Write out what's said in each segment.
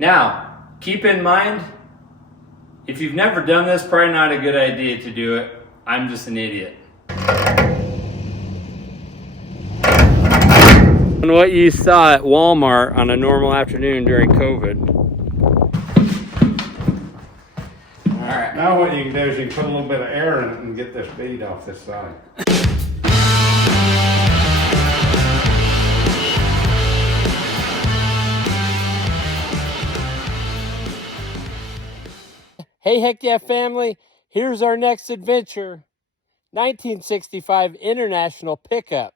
Now, keep in mind, if you've never done this, probably not a good idea to do it. I'm just an idiot. And what you saw at Walmart on a normal afternoon during COVID. All right. Now what you can do is you can put a little bit of air in it and get this bead off this side. Hey, Heck Yeah family, here's our next adventure. 1965 International Pickup.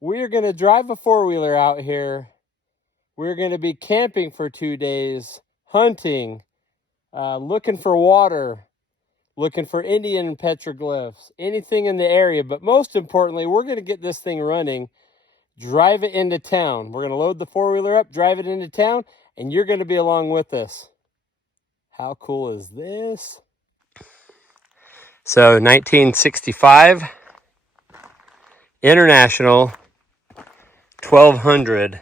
We're going to drive a four-wheeler out here. We're going to be camping for 2 days, hunting, looking for water, looking for Indian petroglyphs, anything in the area. But most importantly, we're going to get this thing running, drive it into town. We're going to load the four-wheeler up, drive it into town, and you're going to be along with us. How cool is this? So 1965 International 1200.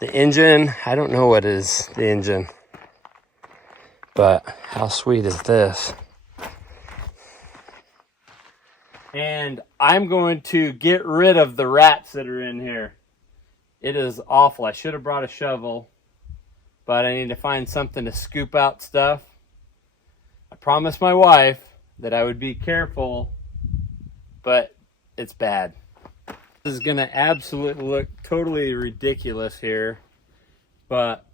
The engine, I don't know what is the engine, but how sweet is this? And I'm going to get rid of the rats that are in here. It is awful. I should have brought a shovel, but I need to find something to scoop out stuff. I promised my wife that I would be careful, but it's bad. This is gonna absolutely look totally ridiculous here, but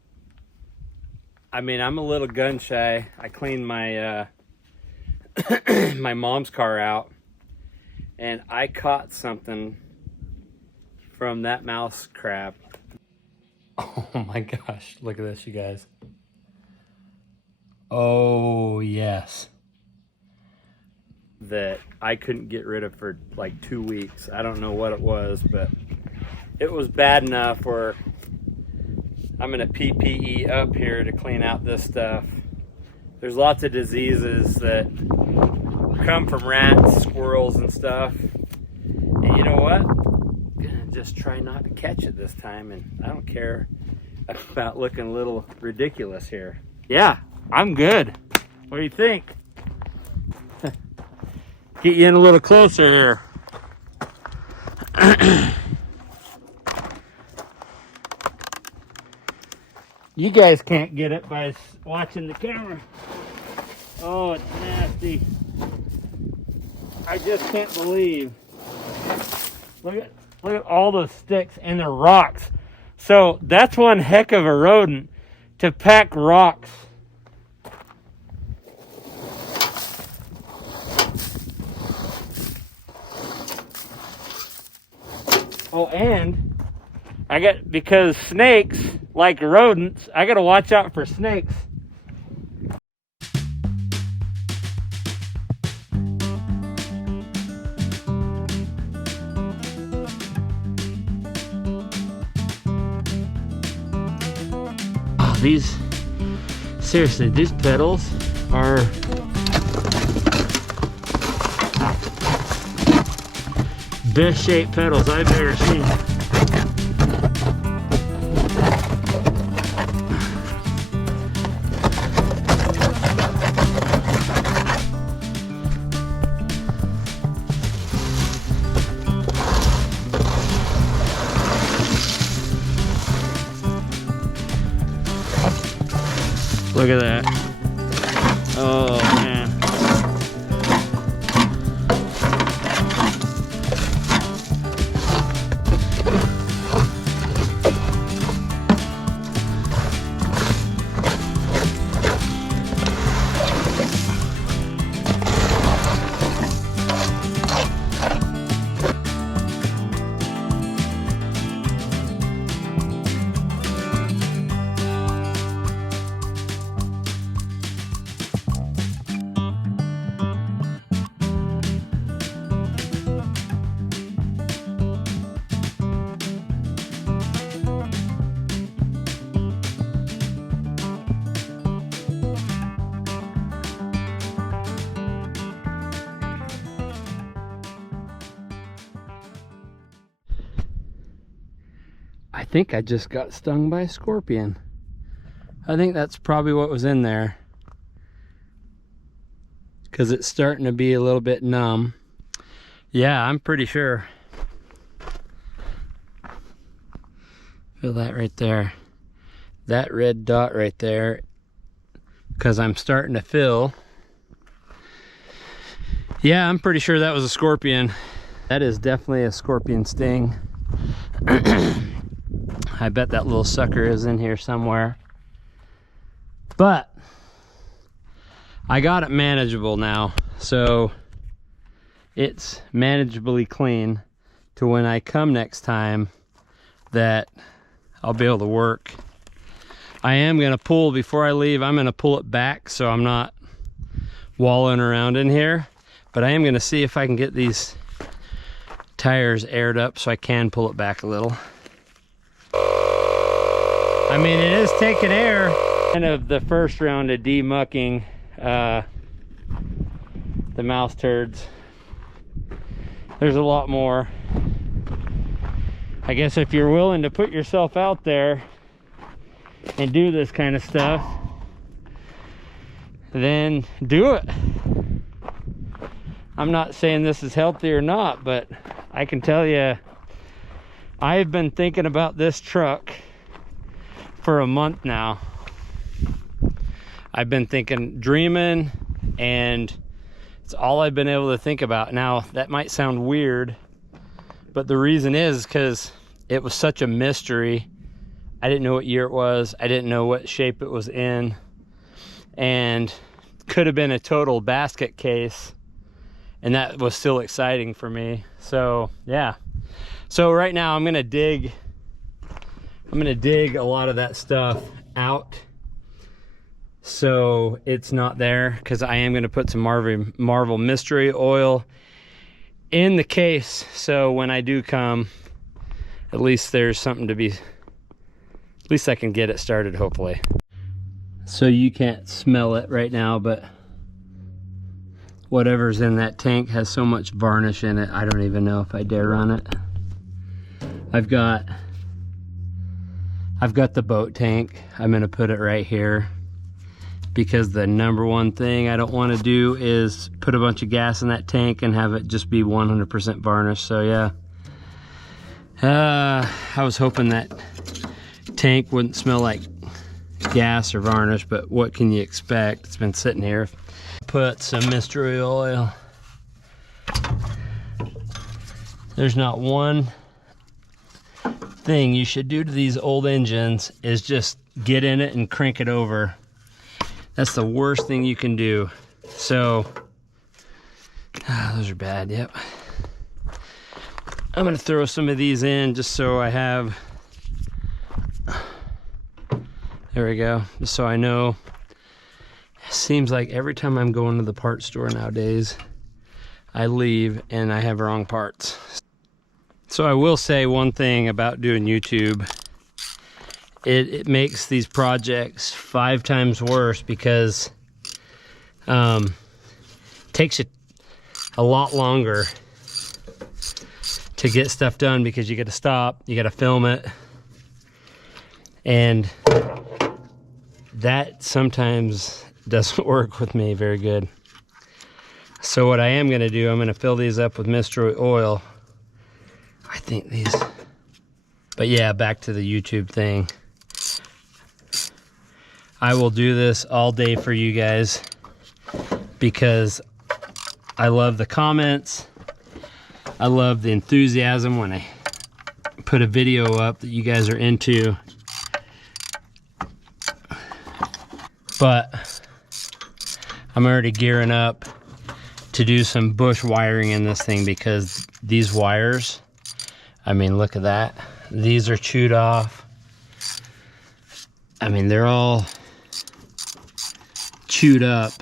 I mean, I'm a little gun shy. I cleaned my my mom's car out, and I caught something from that mouse crap. Oh my gosh, look at this, you guys. Oh yes. That I couldn't get rid of for like 2 weeks. I don't know what it was, but it was bad enough where I'm gonna PPE up here to clean out this stuff. There's lots of diseases that come from rats, squirrels, and stuff. And you know what? I'm gonna just try not to catch it this time, and I don't care about looking a little ridiculous here. Yeah, I'm good. What do you think? Get you in a little closer here. You guys can't get it by watching the camera. Oh, it's nasty. I just can't believe. Look at all those sticks and the rocks. So that's one heck of a rodent to pack rocks. Oh, and because snakes, like rodents, I gotta watch out for snakes. Oh, seriously, these pedals are best shaped pedals I've ever seen. Look at that. Oh man. I think I just got stung by a scorpion. I think that's probably what was in there, because it's starting to be a little bit numb. Yeah, I'm pretty sure. Feel that right there. That red dot right there, because I'm starting to feel. Yeah, I'm pretty sure that was a scorpion. That is definitely a scorpion sting. I bet that little sucker is in here somewhere. But I got it manageable now, so it's manageably clean to when I come next time that I'll be able to work. I am gonna pull, before I leave, I'm gonna pull it back so I'm not wallowing around in here. But I am gonna see if I can get these tires aired up so I can pull it back a little. I mean, it is taking air. Kind of the first round of demucking the mouse turds. There's a lot more. I guess if you're willing to put yourself out there and do this kind of stuff, then do it. I'm not saying this is healthy or not, but I can tell you, I've been thinking about this truck for a month now. I've been thinking, dreaming, and it's all I've been able to think about. Now, that might sound weird, but the reason is because it was such a mystery. I didn't know what year it was. I didn't know what shape it was in, and could have been a total basket case, and that was still exciting for me. So yeah, so right now I'm gonna dig a lot of that stuff out so it's not there, because I am gonna put some Marvel Mystery Oil in the case, so when I do come, at least there's something to be, at least I can get it started, hopefully. So you can't smell it right now, but whatever's in that tank has so much varnish in it, I don't even know if I dare run it. I've got the boat tank. I'm gonna put it right here, because the number one thing I don't want to do is put a bunch of gas in that tank and have it just be 100% varnished. So yeah, I was hoping that tank wouldn't smell like gas or varnish, but what can you expect? It's been sitting here. Put some mystery oil. There's not one thing you should do to these old engines is just get in it and crank it over. That's the worst thing you can do. So those are bad. Yep, I'm gonna throw some of these in just so I have, there we go, just so I know. Seems like every time I'm going to the parts store nowadays, I leave and I have wrong parts. So I will say one thing about doing YouTube. It makes these projects 5 times worse, because it takes you a lot longer to get stuff done, because you got to stop, you got to film it, and that sometimes doesn't work with me very good. So what I am going to do, I'm going to fill these up with mystery oil. I think these, but yeah, back to the YouTube thing. I will do this all day for you guys, because I love the comments. I love the enthusiasm when I put a video up that you guys are into. But I'm already gearing up to do some bush wiring in this thing, because these wires, I mean, look at that. These are chewed off. I mean, they're all chewed up.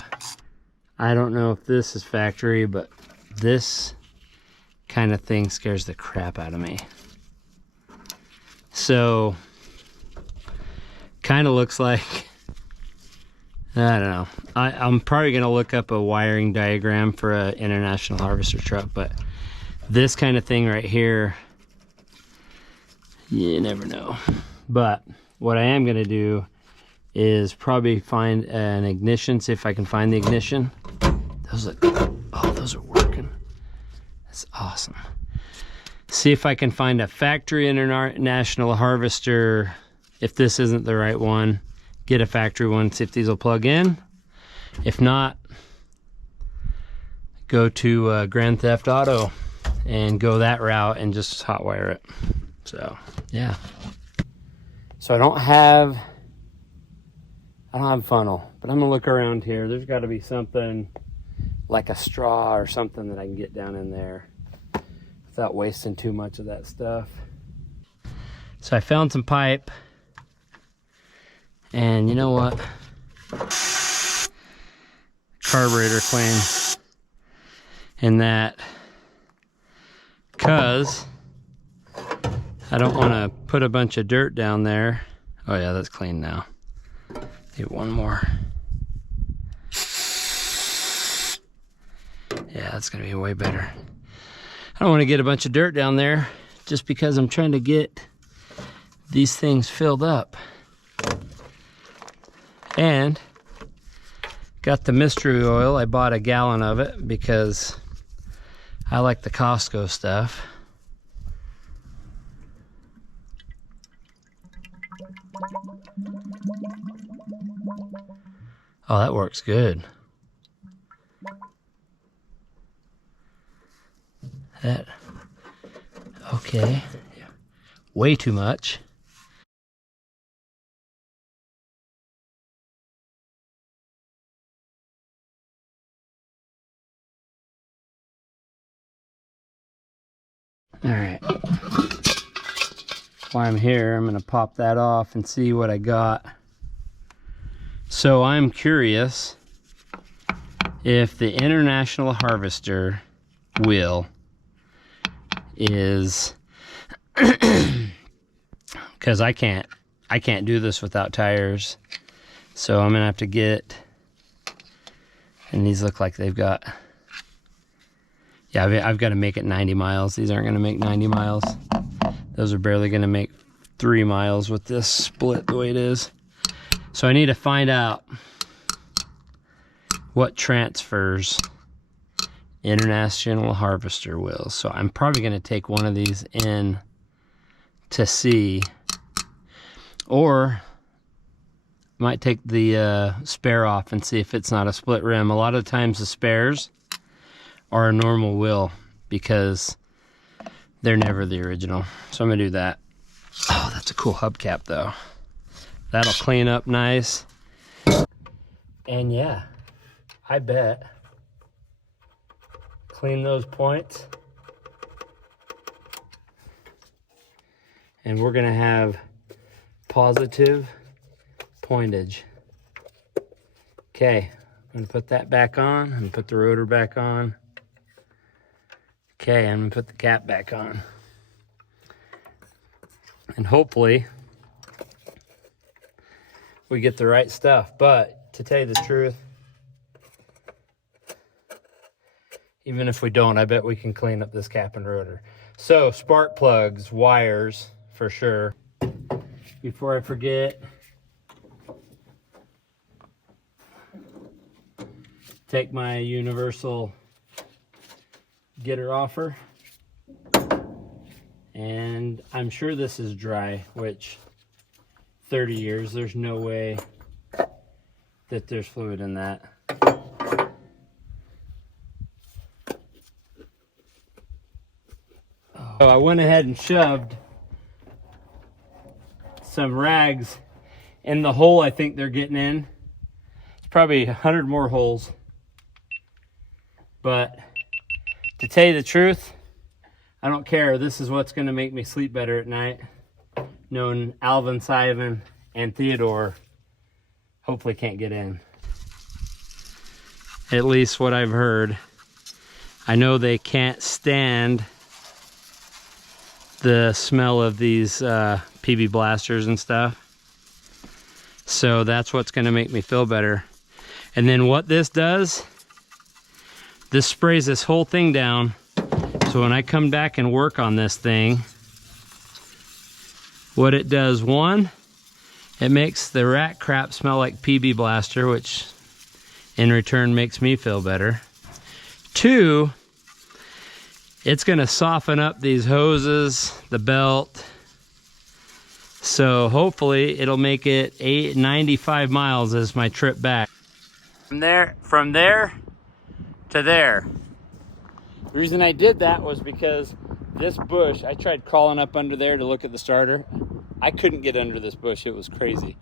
I don't know if this is factory, but this kind of thing scares the crap out of me. So, kind of looks like, I don't know. I'm probably going to look up a wiring diagram for an International Harvester truck, but this kind of thing right here You never know. But what I am going to do is probably find an ignition, see if I can find the ignition. Those look, oh, those are working. That's awesome. See if I can find a factory international harvester. If this isn't the right one, get a factory one, see if these will plug in. If not, go to Grand Theft Auto and go that route and just hotwire it. So yeah. So I don't have a funnel, but I'm gonna look around here. There's got to be something like a straw or something that I can get down in there without wasting too much of that stuff. So I found some pipe, and you know what? Carburetor clean in that, cause I don't want to put a bunch of dirt down there. Oh yeah, that's clean now. Need one more. Yeah, that's gonna be way better. I don't want to get a bunch of dirt down there just because I'm trying to get these things filled up. And got the mystery oil. I bought a gallon of it because I like the Costco stuff. Oh, that works good. That, okay. Way too much. All right. While I'm here, I'm gonna pop that off and see what I got. So I'm curious if the International Harvester wheel is, because I can't do this without tires. So I'm gonna have to get, and these look like they've got, yeah, I've got to make it 90 miles. These aren't gonna make 90 miles. Those are barely gonna make 3 miles with this split the way it is. So I need to find out what transfers International Harvester wheels. So I'm probably going to take one of these in to see, or might take the spare off and see if it's not a split rim. A lot of times the spares are a normal wheel because they're never the original. So I'm going to do that. Oh, that's a cool hubcap though. That'll clean up nice. And yeah, I bet clean those points and we're gonna have positive pointage. Okay, I'm gonna put that back on. I'm gonna put the rotor back on. Okay, I'm gonna put the cap back on. And hopefully we get the right stuff. But to tell you the truth, even if we don't, I bet we can clean up this cap and rotor. So spark plugs, wires for sure. Before I forget, take my universal getter offer. And I'm sure this is dry, which 30 years, there's no way that there's fluid in that. So I went ahead and shoved some rags in the hole I think they're getting in. It's probably 100 more holes. But to tell you the truth, I don't care. This is what's going to make me sleep better at night. Knowing Alvin, Simon, and Theodore hopefully can't get in. At least what I've heard. I know they can't stand the smell of these PB blasters and stuff. So that's what's going to make me feel better. And then what this does, this sprays this whole thing down. So when I come back and work on this thing, what it does, one, it makes the rat crap smell like PB Blaster, which in return makes me feel better. Two, it's gonna soften up these hoses, the belt. So hopefully it'll make it 95 miles as my trip back. From there to there. The reason I did that was because this bush, I tried crawling up under there to look at the starter. I couldn't get under this bush, it was crazy.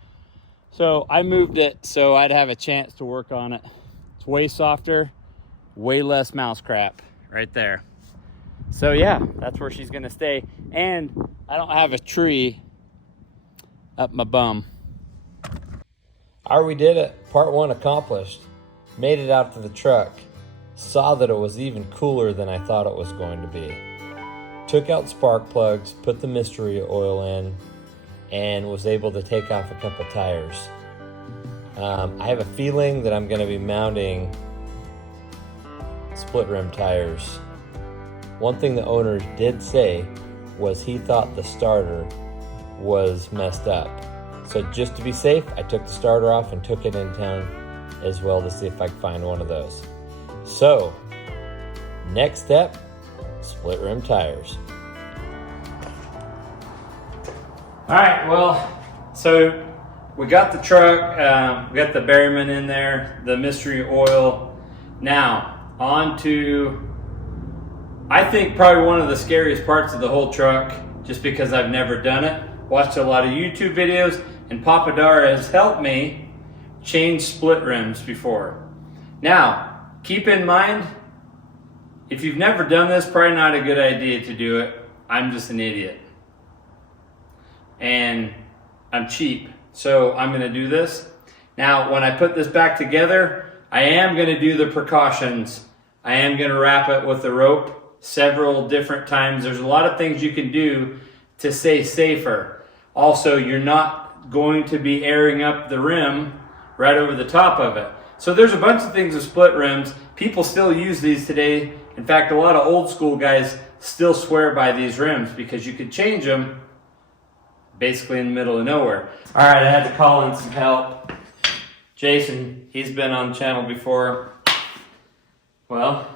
So I moved it so I'd have a chance to work on it. It's way softer, way less mouse crap right there. So yeah, that's where she's gonna stay. And I don't have a tree up my bum. We did it. Part 1 accomplished. Made it out to the truck. Saw that it was even cooler than I thought it was going to be. Took out spark plugs, put the mystery oil in, and was able to take off a couple tires. I have a feeling that I'm going to be mounting split rim tires. One thing the owner did say was he thought the starter was messed up. So just to be safe, I took the starter off and took it in town as well to see if I could find one of those. So, next step, split rim tires. All right, well, so we got the truck, we got the Berryman in there, the mystery oil. Now, on to, I think probably one of the scariest parts of the whole truck, just because I've never done it. Watched a lot of YouTube videos, and Papa Dara has helped me change split rims before. Now, keep in mind, if you've never done this, probably not a good idea to do it. I'm just an idiot. And I'm cheap, so I'm gonna do this. Now, when I put this back together, I am gonna do the precautions. I am gonna wrap it with a rope several different times. There's a lot of things you can do to stay safer. Also, you're not going to be airing up the rim right over the top of it. So there's a bunch of things with split rims. People still use these today. In fact, a lot of old school guys still swear by these rims because you could change them basically in the middle of nowhere. All right, I had to call in some help. Jason, he's been on the channel before. Well,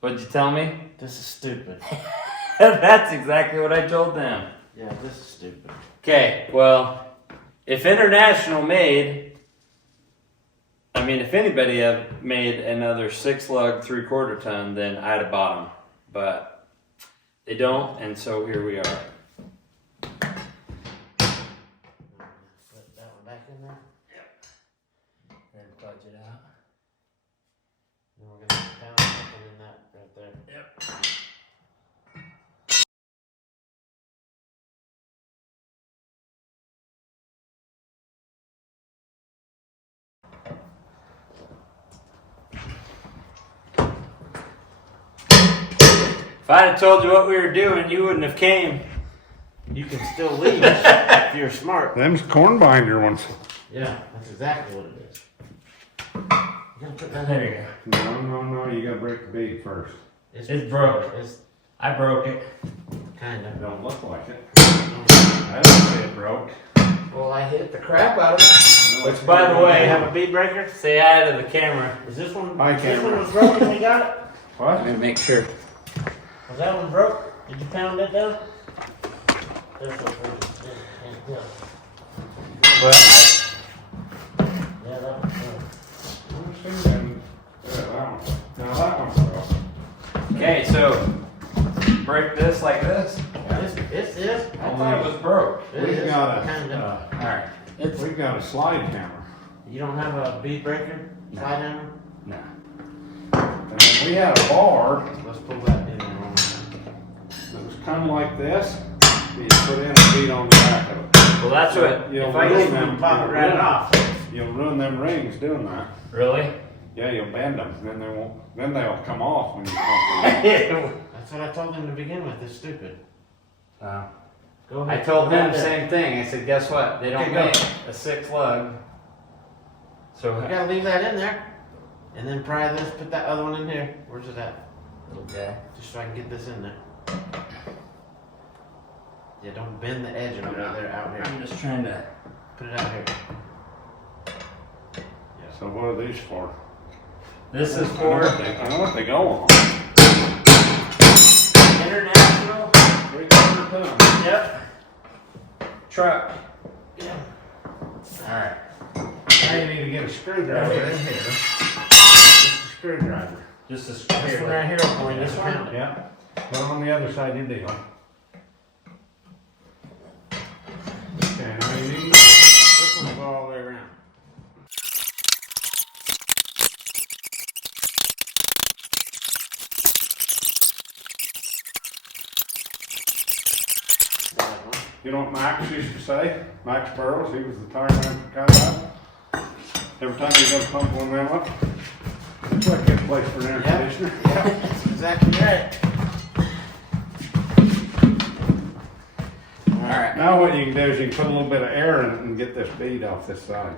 what'd you tell me? This is stupid. That's exactly what I told them. Yeah, this is stupid. Okay, well, if International made, I mean, if anybody had made another 6-lug 3/4 ton, then I'd have bought them. But they don't, and so here we are. Put that one back in there. And budge it out. And we're gonna pound something in that right there. Yep. If I'd have told you what we were doing, you wouldn't have came. You can still leave if you're smart. Them's corn binder ones. Yeah, that's exactly what it is. You gotta put that There in. you go. No, you gotta break the bead first. It's broke. It's I broke it. kind It of. don't look like it. I don't say it broke. Well, I hit the crap out of it. Which, by the You way, have a bead breaker? say hi to the camera. Is this one? Hi, This camera. one was broken when we got it. What? Let me make sure. Was that one broke? Did you pound it down? This one broke. Yeah, But yeah, that one's broke. Now that one's broke. okay, so break this like this. This is. I thought it was broke. It We've is, got kinda. All right. It's We've got a slide hammer. You don't have a bead breaker? No. Slide hammer? no. And then we had a bar Let's pull that in there one that was kind of like this. You put in a bead on the back of it. Well, that's what. You'll If I ruin use them. pop it right off. You'll ruin them rings doing that. really. Yeah, you'll bend them. Then they won't. Then they'll come off when you pump them. That's what I told them to begin with. It's stupid. Uh, Go I ahead. told Go them the ahead. same thing. I said, guess what? They don't Okay, go. make a 6-lug. So You gotta leave that in there. And then pry this, put that other one in here. Where's it at? okay. Just so I can get this in there. Yeah, don't bend the edge of it out there, out here. I'm just trying to. Put it out here. So what are these for? This is I for know what they go on. international. 3/4 ton. Yep. Truck. Yeah. Alright. Now you need to get a screwdriver in here. Just a screwdriver. Just a This one right here, I'm going this one. Yeah. Put it on the other side of your deal. Okay, now you need This one will go all the way around. You know what Max used to say? Max Burrows, he was the tire man for Colorado. Every time you go pump one of them up, it's like a good place for an air conditioner. Yeah, that's exactly right. Alright. Now what you can do is you can put a little bit of air in it and get this bead off this side.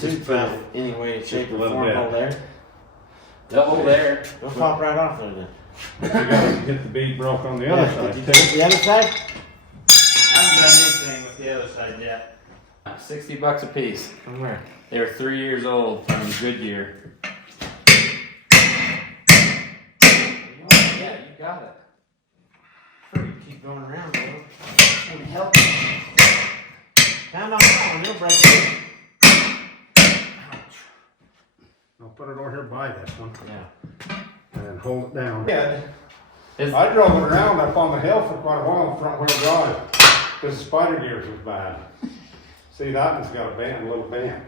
Just about any way, shape, a or little form bit. hole there. The hole there. It'll pop right off there then. You gotta get the bead broke on the other side Did you too. take the other side? I haven't done anything with the other side yet. $60 a piece. From where? They were 3 years old from Goodyear. Yeah, you got it. Before you keep going around, bro. Let me help you. Pound on that one, it'll break it. I'll put it over here by this one Yeah. and hold it down. Is- I drove it around up on the hill for quite a while in front wheel drive because the spider gears was bad. See, that one's got a bend, a little bend.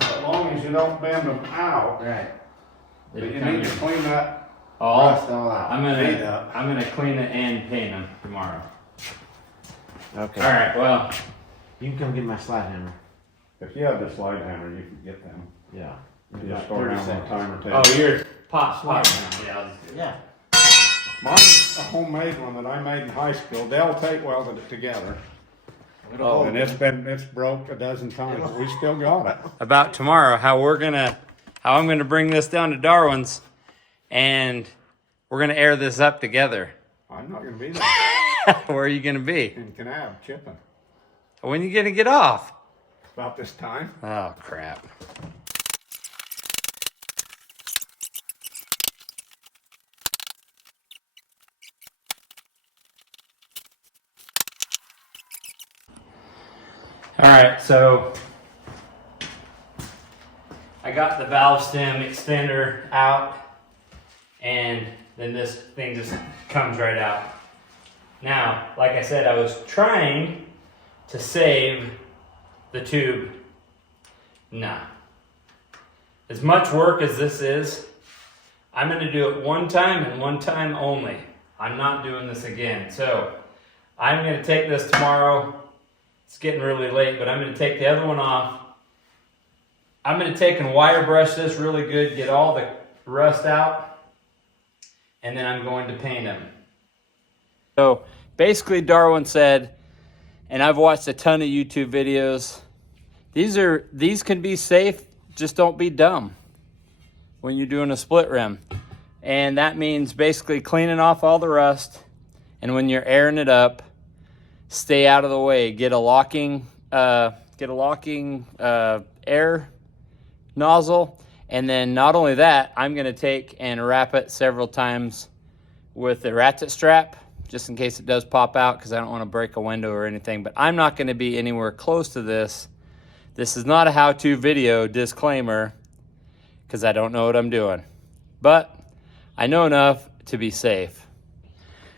As long as you don't bend them out, Right. but you need to clean that all. rust all out. I'm Bead gonna up. I'm gonna clean it and paint them tomorrow. Okay. All right. Well, You can come get my slide hammer. If you have the slide hammer, you can get them. Yeah. You just go around on a timer table. oh, you're pop. Yeah, I'll just do it. Yeah. Mine's a homemade one that I made in high school. Dell tape welded it together. Oh, And it's broke a dozen times, but we still got it. About tomorrow, how I'm gonna bring this down to Darwin's, and we're gonna air this up together. I'm not gonna be there Where are you gonna be? in Kanab chipping. When are you gonna get off? About this time. Oh crap. All right, so I got the valve stem extender out, and then this thing just comes right out. Now, like I said, I was trying to save the tube. Nah. As much work as this is, I'm gonna do it one time and one time only. I'm not doing this again. So I'm gonna take this tomorrow. It's getting really late, but I'm gonna take the other one off. I'm gonna take and wire brush this really good, get all the rust out, and then I'm going to paint them. So basically Darwin said, and I've watched a ton of YouTube videos, these can be safe, just don't be dumb when you're doing a split rim. And that means basically cleaning off all the rust, and when you're airing it up, stay out of the way. Get a locking air nozzle, and then not only that, I'm gonna take and wrap it several times with the ratchet strap, just in case it does pop out, because I don't want to break a window or anything. But I'm not going to be anywhere close to this. This is not a how-to video, disclaimer, because I don't know what I'm doing. But I know enough to be safe.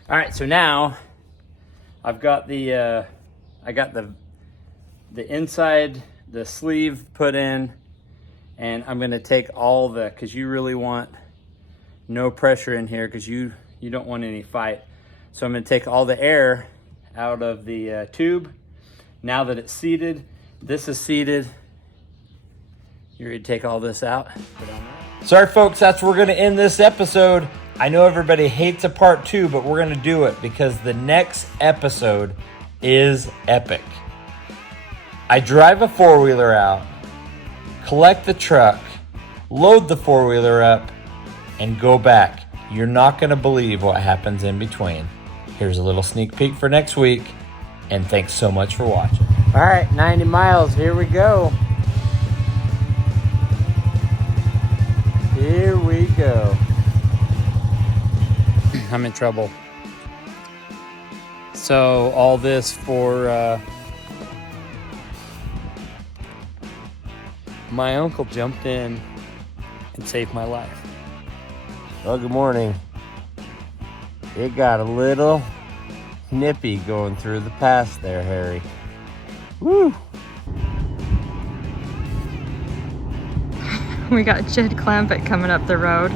All right, so now I've got the inside, the sleeve put in, and I'm going to take all the, because you really want no pressure in here, because you don't want any fight. So I'm going to take all the air out of the tube. Now that it's seated, this is seated. You're going to take all this out. Sorry, folks, that's where we're going to end this episode. I know everybody hates a part 2, but we're going to do it because the next episode is epic. I drive a four-wheeler out, collect the truck, load the four-wheeler up, and go back You're not going to believe what happens in between. Here's a little sneak peek for next week, and thanks so much for watching. All right, 90 miles, here we go. Here we go. I'm in trouble. So all this for my uncle jumped in and saved my life. Well, good morning. It got a little nippy going through the pass there, Harry. Woo! We got Jed Clampett coming up the road.